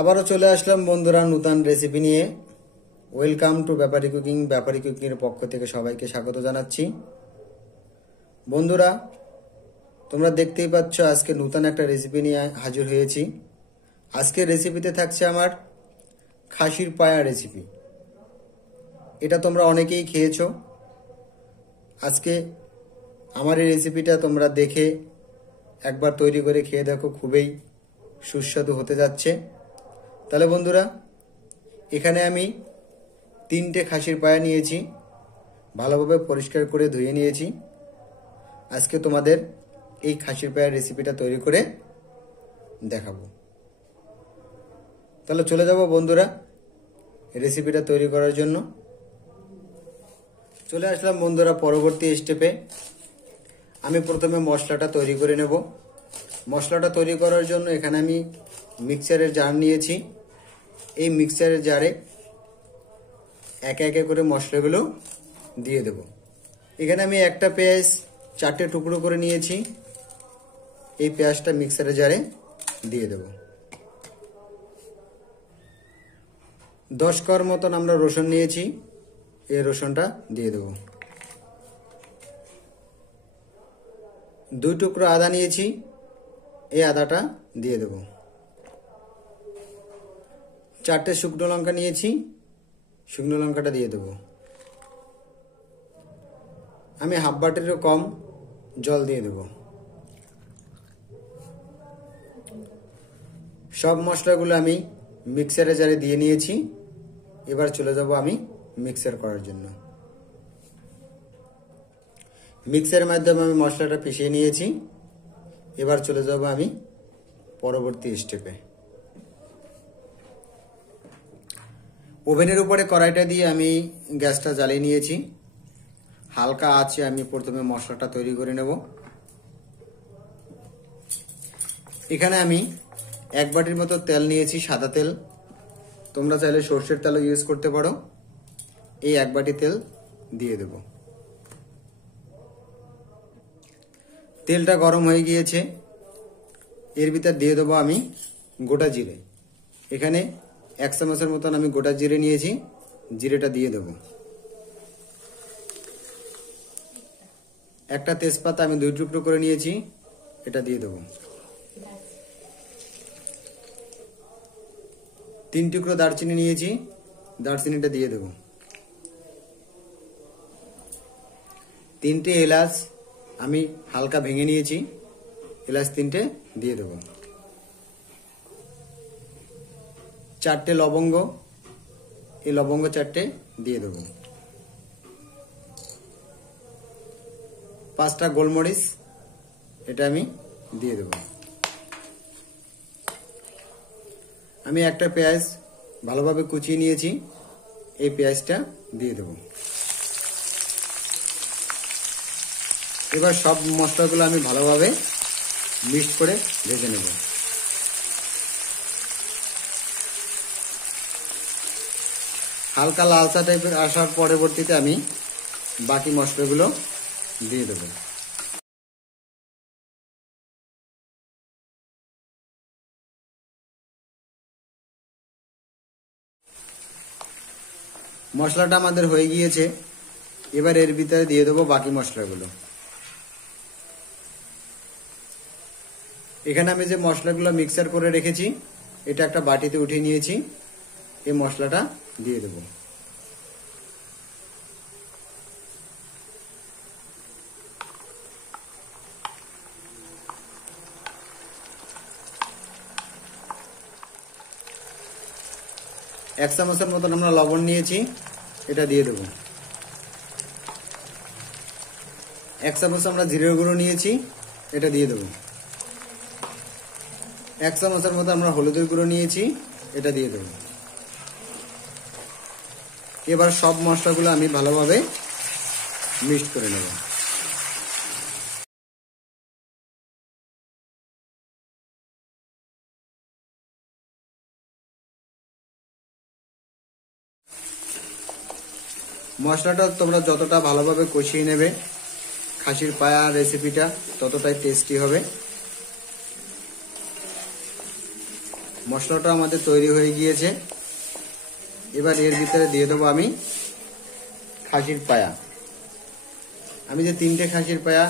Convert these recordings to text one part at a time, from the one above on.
আবারও চলে আসলাম বন্ধুরা নতুন রেসিপি নিয়ে। Welcome to Bepari cooking. Bepari cooking এর পক্ষ থেকে সবাইকে স্বাগত জানাচ্ছি। বন্ধুরা, তোমরা দেখতেই পাচ্ছ আজকে নতুন একটা রেসিপি নিয়ে হাজির হয়েছি। আজকের রেসিপিতে থাকছে আমার খাসির পায়া রেসিপি। এটা তোমরা অনেকেই খেয়েছো। আজকে আমার এই রেসিপিটা তোমরা দেখে একবার তৈরি করে খেয়ে দেখো, খুবই সুস্বাদু হতে যাচ্ছে। তাহলে বন্ধুরা, এখানে আমি 3টে খাসির পায়া নিয়েছি, ভালোভাবে পরিষ্কার করে ধুয়ে নিয়েছি। আজকে তোমাদের এই খাসির পায়ার রেসিপিটা তৈরি করে দেখাবো। তাহলে চলে যাব বন্ধুরা রেসিপিটা তৈরি করার জন্য। চলে আসলাম বন্ধুরা পরবর্তী স্টেপে। আমি প্রথমে মশলাটা তৈরি করে নেব। মশলাটা তৈরি করার জন্য এখানে আমি মিক্সারের জার নিয়েছি। এই মিক্সারের জারে একে একে করে মশলাগুলো দিয়ে দেব। এখানে আমি একটা পেঁয়াজ 4টে টুকরো করে নিয়েছি। এই পেঁয়াজটা মিক্সারের জারে দিয়ে দেব। 10 কোয়া মতন আমরা রসুন নিয়েছি, এই রসুনটা দিয়ে দেব। 2 টুকরো আদা নিয়েছি, এই আদাটা দিয়ে দেব। 4টে শুকনো লঙ্কা নিয়েছি, শুকনো লঙ্কাটা দিয়ে দেব। আমি হাফ বাটিরও কম জল দিয়ে দেব। সব মশলাগুলো আমি মিক্সারে জারে দিয়ে নিয়েছি। এবার চলে যাব আমি মিক্সার করার জন্য। মিক্সারের মাধ্যমে আমি মশলাটা পিষিয়ে নিয়েছি। এবার চলে যাব আমি পরবর্তী স্টেপে। ওভেনের উপরে কড়াইটা দিয়ে আমি গ্যাসটা জ্বালিয়ে নিয়েছি। হালকা আঁচে আমি প্রথমে মশলাটা তৈরি করে নেব। এখানে আমি 1 বাটির মতো তেল নিয়েছি, সাদা তেল। তোমরা চাইলে সর্ষের তেলও ইউজ করতে পারো। এই 1 বাটি তেল দিয়ে দেব। তেলটা গরম হয়ে গিয়েছে। এর ভিতর দিয়ে দেবো আমি গোটা জিরে। এখানে 1 চামচের মতন আমি গোটা জিরে নিয়েছি, জিরেটা দিয়ে দেব। একটা তেজপাতা আমি 2 টুকরো করে নিয়েছি, এটা দিয়ে দেব। 3 টুকরো দারচিনি নিয়েছি, দারচিনিটা দিয়ে দেব। 3টে এলাচ আমি হালকা ভেঙে নিয়েছি, এলাচ 3টে দিয়ে দেব। 4টে লবঙ্গ, এই লবঙ্গ 4টে দিয়ে দেব। 5টা গোলমরিচ, এটা আমি দিয়ে দেব। আমি একটা পেঁয়াজ ভালোভাবে কুচিয়ে নিয়েছি, এই পেঁয়াজটা দিয়ে দেব। এবার সব মশলাগুলো আমি ভালোভাবে মিক্সড করে ভেজে নেব। হালকা লালচা টাইপের আসার পরবর্তীতে আমি বাকি মশলাগুলো দিয়ে দেব। মশলাটা আমাদের হয়ে গিয়েছে। এবার এর ভিতরে দিয়ে দেবো বাকি মশলাগুলো। এখানে আমি যে মশলাগুলো মিক্সার করে রেখেছি, এটা একটা বাটিতে উঠিয়ে নিয়েছি। এই মশলাটা দিয়ে দেব। এক চামচের মতন আমরা লবণ নিয়েছি, এটা দিয়ে দেব। 1 চামচ আমরা জিরে গুঁড়ো নিয়েছি, এটা দিয়ে দেব। 1 চামচের মতো আমরা হলুদের গুঁড়ো নিয়েছি, এটা দিয়ে দেব। এবার সব মশলাগুলো আমি ভালোভাবে মিক্সড করে নেব। মশলাটা তোমরা যতটা ভালোভাবে কষিয়ে নেবে, খাসির পায়া রেসিপিটা ততটাই টেস্টি হবে। মশলাটা আমাদের তৈরি হয়ে গিয়েছে। এবার এর ভিতরে দিয়ে দেবো আমি খাসির পায়া। আমি যে 3টে খাসির পায়া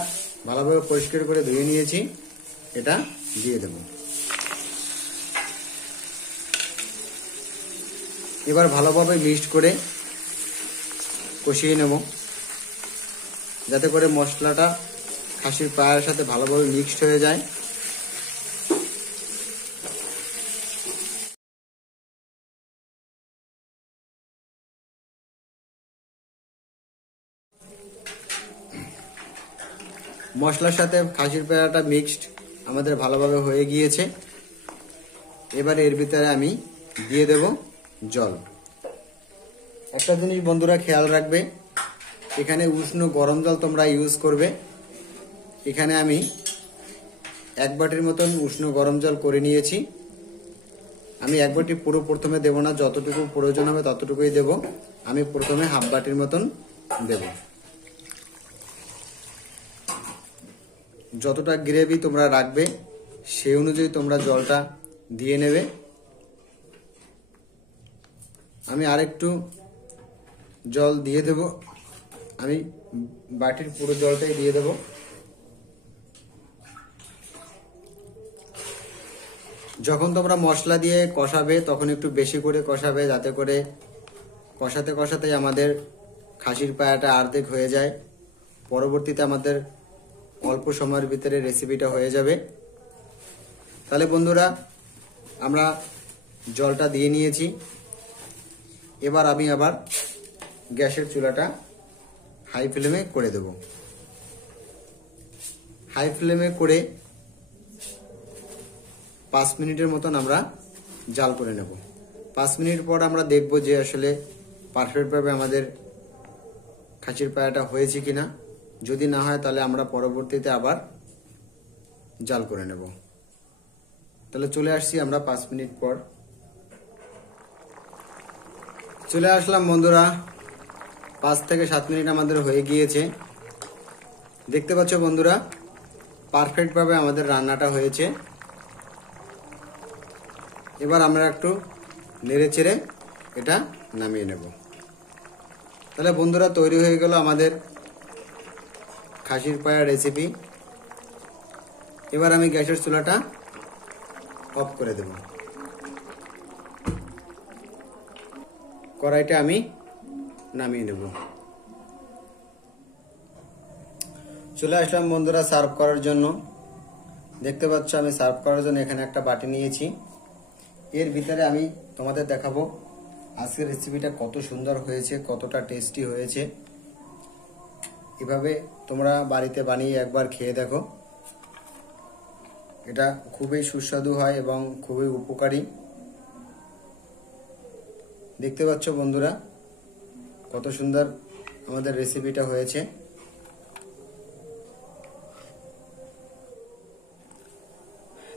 ভালোভাবে পরিষ্কার করে ধুয়ে নিয়েছি, এটা দিয়ে দেব। এবার ভালোভাবে মিক্সড করে কষিয়ে নেব, যাতে করে মশলাটা খাসির পায়ার সাথে ভালোভাবে মিক্সড হয়ে যায়। মশলার সাথে খাসির পায়াটা মিক্সড আমাদের ভালোভাবে হয়ে গিয়েছে। এবার এর ভিতরে আমি দিয়ে দেব জল। একটা জিনিস বন্ধুরা খেয়াল রাখবে, এখানে উষ্ণ গরম জল তোমরা ইউজ করবে। এখানে আমি 1 বাটির মতন উষ্ণ গরম জল করে নিয়েছি। আমি 1 বাটি পুরো প্রথমে দেব না, যতটুকু প্রয়োজন হবে ততটুকুই দেব। আমি প্রথমে 1/2 বাটির মতন দেব। যতটা গ্রেভি তোমরা রাখবে সেই অনুযায়ী তোমরা জলটা দিয়ে নেবে। আমি আরেকটু জল দিয়ে দেব। আমি বাটির পুরো জলটাই দিয়ে দেব। যখন তোমরা মশলা দিয়ে কষাবে তখন একটু বেশি করে কষাবে, যাতে করে কষাতে কষাতেই আমাদের খাসির পায়াটা অর্ধেক হয়ে যায়। পরবর্তীতে আমাদের অল্প সময়ের ভিতরে রেসিপিটা হয়ে যাবে। তাহলে বন্ধুরা, আমরা জলটা দিয়ে নিয়েছি। এবার আমি আবার গ্যাসের চুলাটা হাই ফ্লেমে করে দেব। হাই ফ্লেমে করে 5 মিনিটের মতন আমরা জাল করে নেব। 5 মিনিট পর আমরা দেখব যে আসলে পারফেক্টভাবে আমাদের খাসির পায়াটা হয়েছে কিনা। যদি না হয় তাহলে আমরা পরবর্তীতে আবার জাল করে নেব। তাহলে চলে আসছি আমরা 5 মিনিট পর। চলে আসলাম বন্ধুরা, 5 থেকে 7 মিনিট আমাদের হয়ে গিয়েছে। দেখতে পাচ্ছ বন্ধুরা, পারফেক্টভাবে আমাদের রান্নাটা হয়েছে। এবার আমরা একটু নেড়ে চেড়ে এটা নামিয়ে নেব। তাহলে বন্ধুরা, তৈরি হয়ে গেল আমাদের খাসির পায়া রেসিপি। এবার আমি গ্যাসের চুলাটা অফ করে দেব। কড়াইটা আমি নামিয়ে নেব। চলে আসলাম বন্ধুরা সার্ভ করার জন্য। দেখতে পাচ্ছ আমি সার্ভ করার জন্য এখানে একটা বাটি নিয়েছি। এর ভিতরে আমি তোমাদের দেখাবো আজকের রেসিপিটা কত সুন্দর হয়েছে, কতটা টেস্টি হয়েছে। এভাবে তোমরা বাড়িতে বানিয়ে একবার খেয়ে দেখো। এটা খুবই সুস্বাদু হয় এবং খুবই উপকারী। দেখতে পাচ্ছ বন্ধুরা কত সুন্দর আমাদের রেসিপিটা হয়েছে।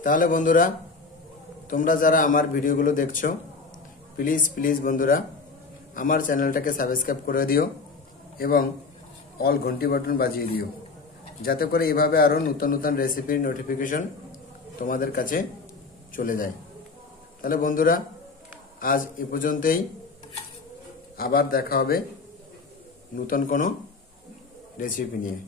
তাহলে বন্ধুরা, তোমরা যারা আমার ভিডিওগুলো দেখছো, প্লিজ প্লিজ বন্ধুরা আমার চ্যানেলটাকে সাবস্ক্রাইব করে দিও এবং অল ঘন্টি বাটন বাজিয়ে দিও, যাতে করে এইভাবে আরও নতুন নতুন রেসিপির নোটিফিকেশন তোমাদের কাছে চলে যায়। তাহলে বন্ধুরা, আজ এ পর্যন্তই। আবার দেখা হবে নতুন কোনো রেসিপি নিয়ে।